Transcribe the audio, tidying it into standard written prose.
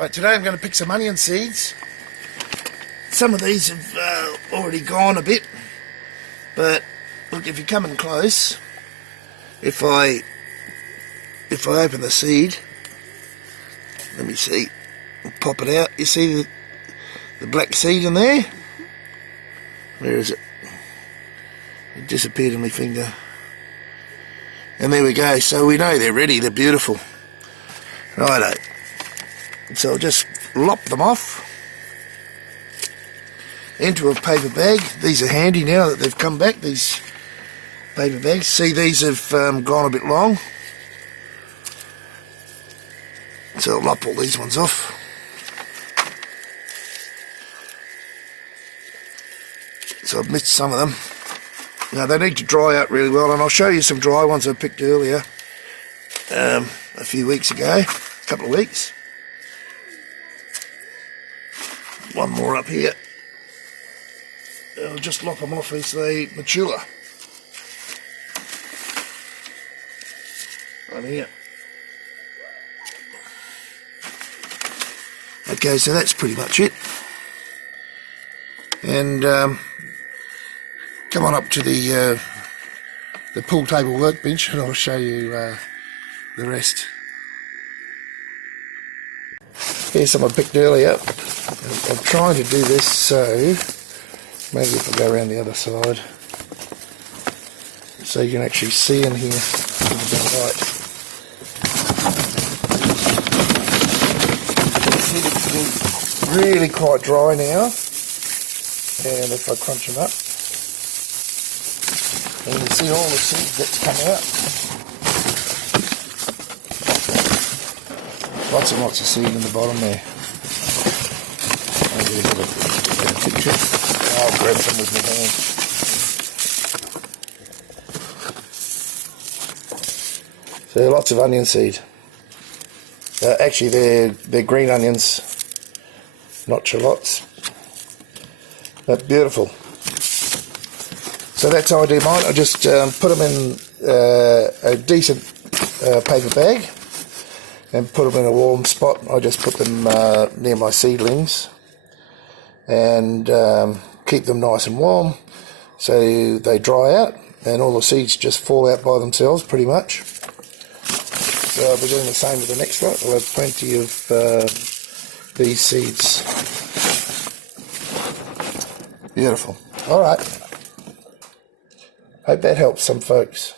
Right, today I'm going to pick some onion seeds. Some of these have already gone a bit, but look, if you're coming close, if I open the seed, let me see, I'll pop it out. You see the black seed in there? Where is it? It disappeared in my finger. And there we go. So we know they're ready. They're beautiful. Righto. So I'll just lop them off into a paper bag. These are handy now that they've come back, these paper bags. See, these have gone a bit long. So I'll lop all these ones off. So I've missed some of them. Now they need to dry out really well, and I'll show you some dry ones I picked earlier a few weeks ago, a couple of weeks. One more up here. I'll just lop them off as they mature. Right here. Okay, so that's pretty much it. And come on up to the pool table workbench and I'll show you the rest. Here's some I picked earlier. I'm trying to do this so, maybe if I go around the other side, so you can actually see in here with a bit of light. It's really quite dry now, and if I crunch them up, and you can see all the seeds that's come out. Lots and lots of seed in the bottom there. I'll do a bit of a picture. I'll grab some with my hand. So lots of onion seed. Actually, they're green onions, not shallots. But beautiful. So that's how I do mine. I just put them in a decent paper bag and put them in a warm spot. I just put them near my seedlings and keep them nice and warm so they dry out and all the seeds just fall out by themselves pretty much. So I'll be doing the same with the next one. We'll have plenty of these seeds. Beautiful. Alright. Hope that helps some folks.